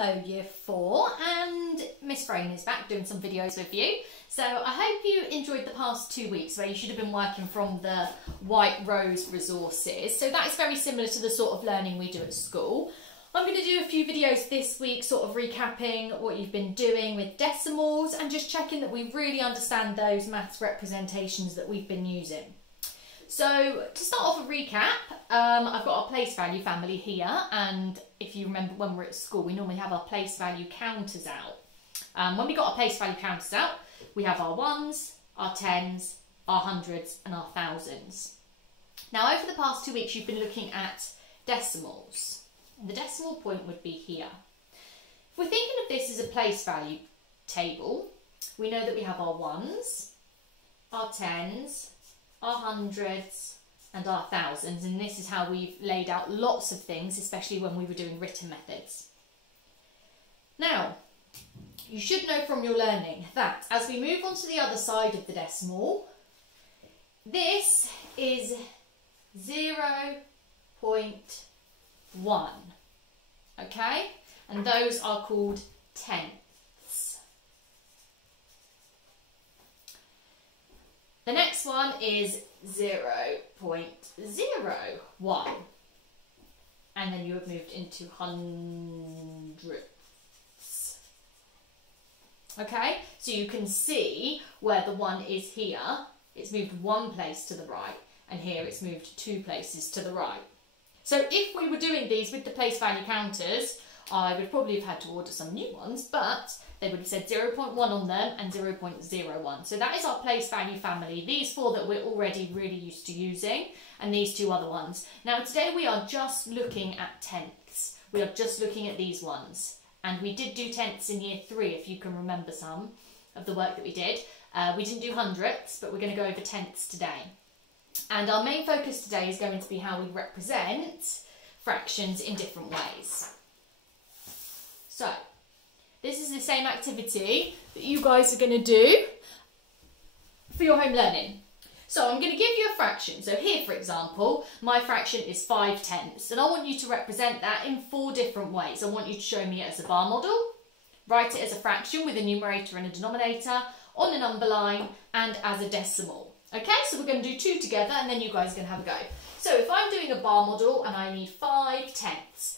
Hello Year 4, and Miss Frain is back doing some videos with you. So I hope you enjoyed the past 2 weeks where you should have been working from the White Rose resources. So that is very similar to the sort of learning we do at school. I'm going to do a few videos this week sort of recapping what you've been doing with decimals and just checking that we really understand those maths representations that we've been using. So to start off a recap, I've got our place value family here, and if you remember when we're at school we normally have our place value counters out. When we got our place value counters out, we have our ones, our tens, our hundreds and our thousands. Now over the past 2 weeks you've been looking at decimals, and the decimal point would be here. If we're thinking of this as a place value table, we know that we have our ones, our tens, our hundreds and our thousands, and this is how we've laid out lots of things, especially when we were doing written methods. Now, you should know from your learning that as we move on to the other side of the decimal, this is 0.1, okay? And those are called tenths. The next one is 0.01, and then you have moved into hundredths. Okay, so you can see where the 1 is here, it's moved 1 place to the right, and here it's moved 2 places to the right. So if we were doing these with the place value counters, I would probably have had to order some new ones, but they would have said 0.1 on them and 0.01. So that is our place value family. These 4 that we're already really used to using, and these 2 other ones. Now today we are just looking at tenths. We are just looking at these ones. And we did do tenths in year 3, if you can remember some of the work that we did. We didn't do hundredths, but we're going to go over tenths today. And our main focus today is going to be how we represent fractions in different ways. So, this is the same activity that you guys are going to do for your home learning. So I'm going to give you a fraction. So here, for example, my fraction is 5/10, and I want you to represent that in 4 different ways. I want you to show me it as a bar model, write it as a fraction with a numerator and a denominator, on a number line, and as a decimal. Okay, so we're going to do 2 together, and then you guys can have a go. So if I'm doing a bar model and I need 5/10,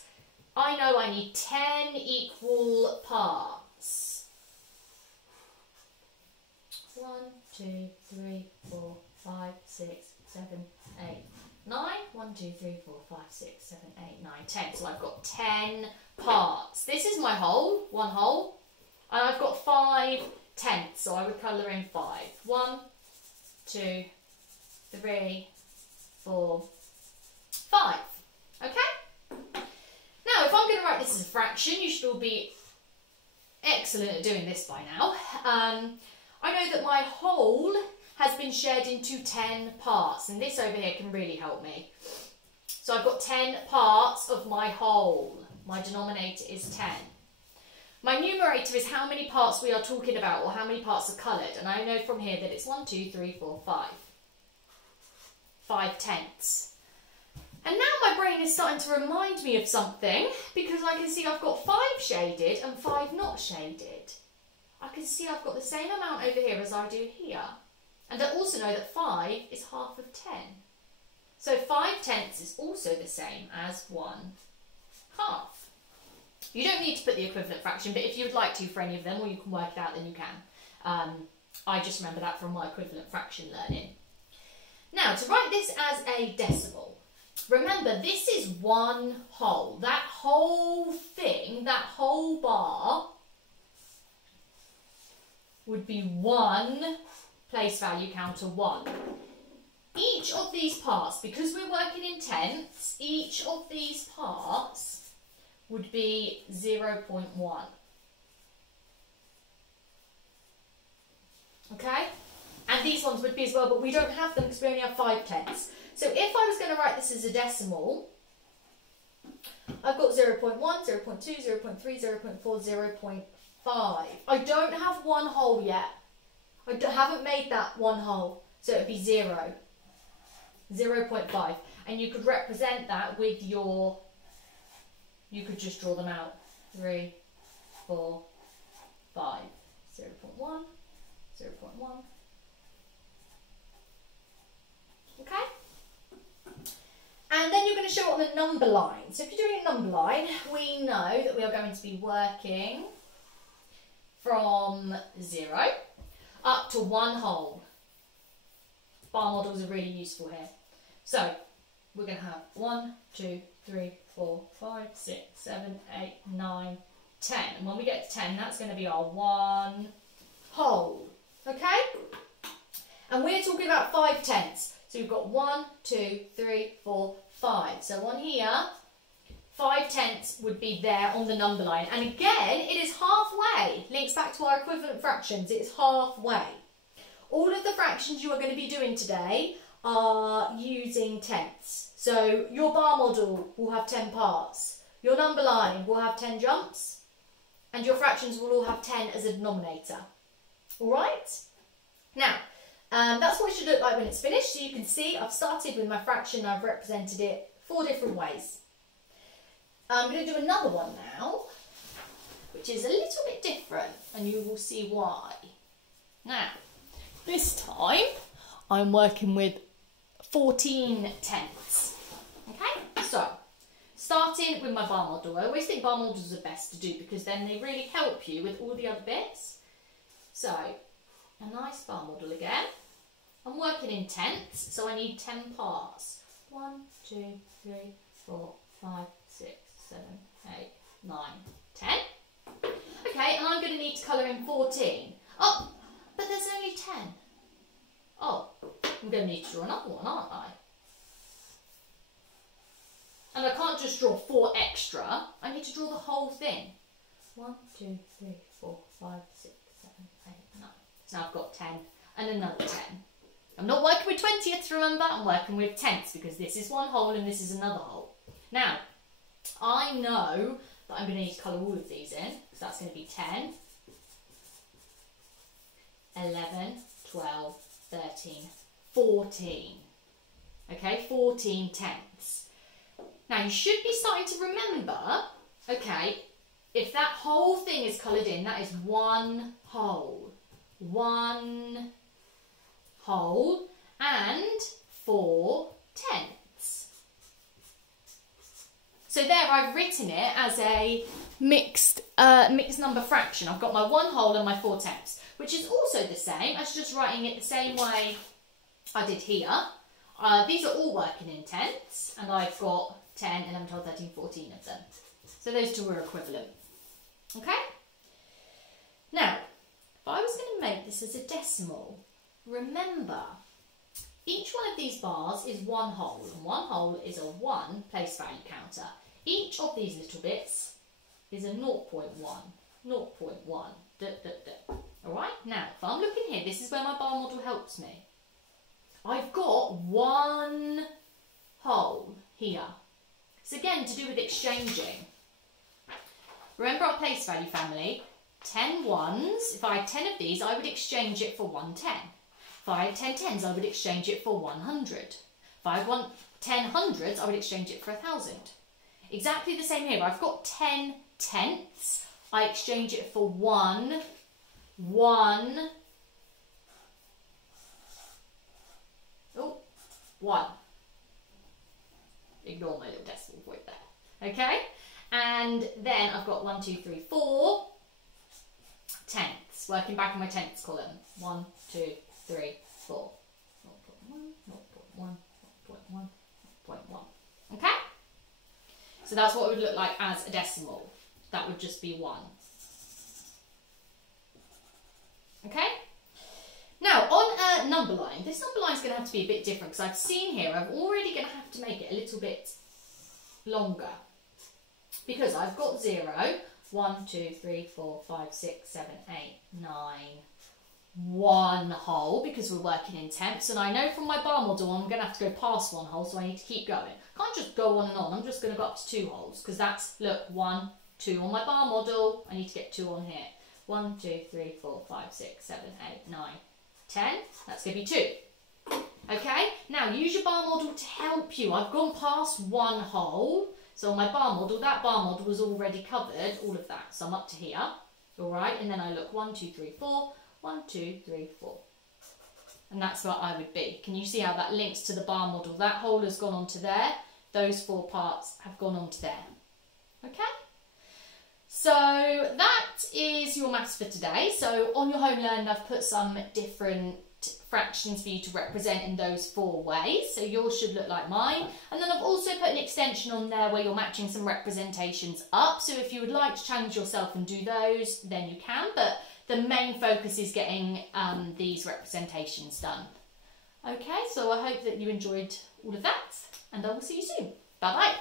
I know I need 10 equal parts. 1, 2, 3, 4, 5, 6, 7, 8, 9. 1, 2, 3, 4, 5, 6, 7, 8, 9, 10. So I've got 10 parts. This is my whole, one whole, and I've got 5/10. So I would colour in 5. 1, 2, 3, 4, 5. Okay? Now, if I'm going to write this as a fraction, you should all be excellent at doing this by now. I know that my whole has been shared into 10 parts, and this over here can really help me. So I've got 10 parts of my whole. My denominator is 10. My numerator is how many parts we are talking about, or how many parts are coloured, and I know from here that it's 1, 2, 3, 4, 5. 5/10. And now my brain is starting to remind me of something, because I can see I've got 5 shaded and 5 not shaded. I can see I've got the same amount over here as I do here. And I also know that 5 is half of 10. So 5/10 is also the same as 1/2. You don't need to put the equivalent fraction, but if you would like to for any of them, or you can work it out, then you can. I just remember that from my equivalent fraction learning. Now, to write this as a decimal, remember, this is one whole. That whole thing, that whole bar, would be 1 place value counter 1. Each of these parts, because we're working in tenths, each of these parts would be 0.1. Okay? And these ones would be as well, but we don't have them because we only have 5/10. So if I was going to write this as a decimal, I've got 0.1, 0.2, 0.3, 0.4, 0.5. I don't have one whole yet. I haven't made that one whole, so it would be 0. 0.5. And you could represent that with your, you could just draw them out. 3, 4, 5, 0.1, 0.1. Okay? And then you're going to show it on a number line. So if you're doing a number line, we know that we are going to be working from 0 up to 1 whole. Bar models are really useful here. So we're going to have 1, 2, 3, 4, 5, 6, 7, 8, 9, 10. And when we get to 10, that's going to be our 1 whole. Okay? And we're talking about 5/10. So we've got 1, 2, 3, 4, 5. So on here, 5/10 would be there on the number line. And again, it is halfway. Links back to our equivalent fractions. It's halfway. All of the fractions you are going to be doing today are using tenths. So your bar model will have 10 parts. Your number line will have 10 jumps. And your fractions will all have 10 as a denominator. All right? Now, that's what it should look like when it's finished. So you can see I've started with my fraction and I've represented it 4 different ways. I'm going to do another one now, which is a little bit different, and you will see why. Now, this time I'm working with 14/10. Okay, so starting with my bar model. I always think bar models are best to do because then they really help you with all the other bits. So, a nice bar model again. I'm working in tenths, so I need 10 parts. 1, 2, 3, 4, 5, 6, 7, 8, 9, 10. Okay, and I'm going to need to colour in 14. Oh, but there's only 10. Oh, I'm going to need to draw another one, aren't I? And I can't just draw 4 extra. I need to draw the whole thing. 1, 2, 3, 4, 5, 6, 7, 8, 9. So now I've got 10 and another 10. I'm not working with 20ths, remember, I'm working with tenths because this is 1 whole and this is another whole. Now, I know that I'm going to need to colour all of these in, so that's going to be 10, 11, 12, 13, 14. Okay, 14/10. Now, you should be starting to remember, okay, if that whole thing is coloured in, that is 1 whole. 1 whole and 4/10. So there I've written it as a mixed number fraction. I've got my 1 whole and my 4/10, which is also the same as just writing it the same way I did here. These are all working in tenths, and I've got 10, 11, 12, 13, 14 of them. So those two are equivalent. Okay? Now, if I was going to make this as a decimal, remember, each one of these bars is 1 whole, and 1 whole is a 1 place value counter. Each of these little bits is a 0.1, 0.1, Alright, now, if I'm looking here, this is where my bar model helps me. I've got 1 whole here. It's again to do with exchanging. Remember our place value family, 10 ones, if I had 10 of these, I would exchange it for 1 10. If I had 10 tens, I would exchange it for 100. If I had 10 hundreds, I would exchange it for 1,000. Exactly the same here. I've got 10 tenths. I exchange it for 1. Oh, 1. Ignore my little decimal point there. Okay? And then I've got 1, 2, 3, 4 tenths. Working back in my tenths column. 1, 2, 3, 4. 0.1, 0.1, 0.1, 0.1. Okay? So that's what it would look like as a decimal. That would just be 1. Okay? Now, on a number line, this number line is going to have to be a bit different because I've seen here, I'm already going to have to make it a little bit longer. Because I've got 0, 1, 2, 3, 4, 5, 6, 7, 8, 9, 1 whole because we're working in tenths, and I know from my bar model I'm going to have to go past 1 whole, so I need to keep going. I can't just go on and on, I'm just going to go up to 2 wholes because that's, look, 1, 2 on my bar model, I need to get 2 on here. 1, 2, 3, 4, 5, 6, 7, 8, 9, 10, that's going to be 2. Okay, now use your bar model to help you. I've gone past 1 whole, So on my bar model, that bar model was already covered, all of that. So I'm up to here, all right? And then I look 1, 2, 3, 4, 1, 2, 3, 4. And that's what I would be. Can you see how that links to the bar model? That hole has gone onto there. Those 4 parts have gone onto there. Okay? So that is your maths for today. So on your home learning, I've put some different fractions for you to represent in those 4 ways. So yours should look like mine. And then I've also put an extension on there where you're matching some representations up. So if you would like to challenge yourself and do those, then you can. But the main focus is getting these representations done. Okay, so I hope that you enjoyed all of that, and I will see you soon. Bye-bye.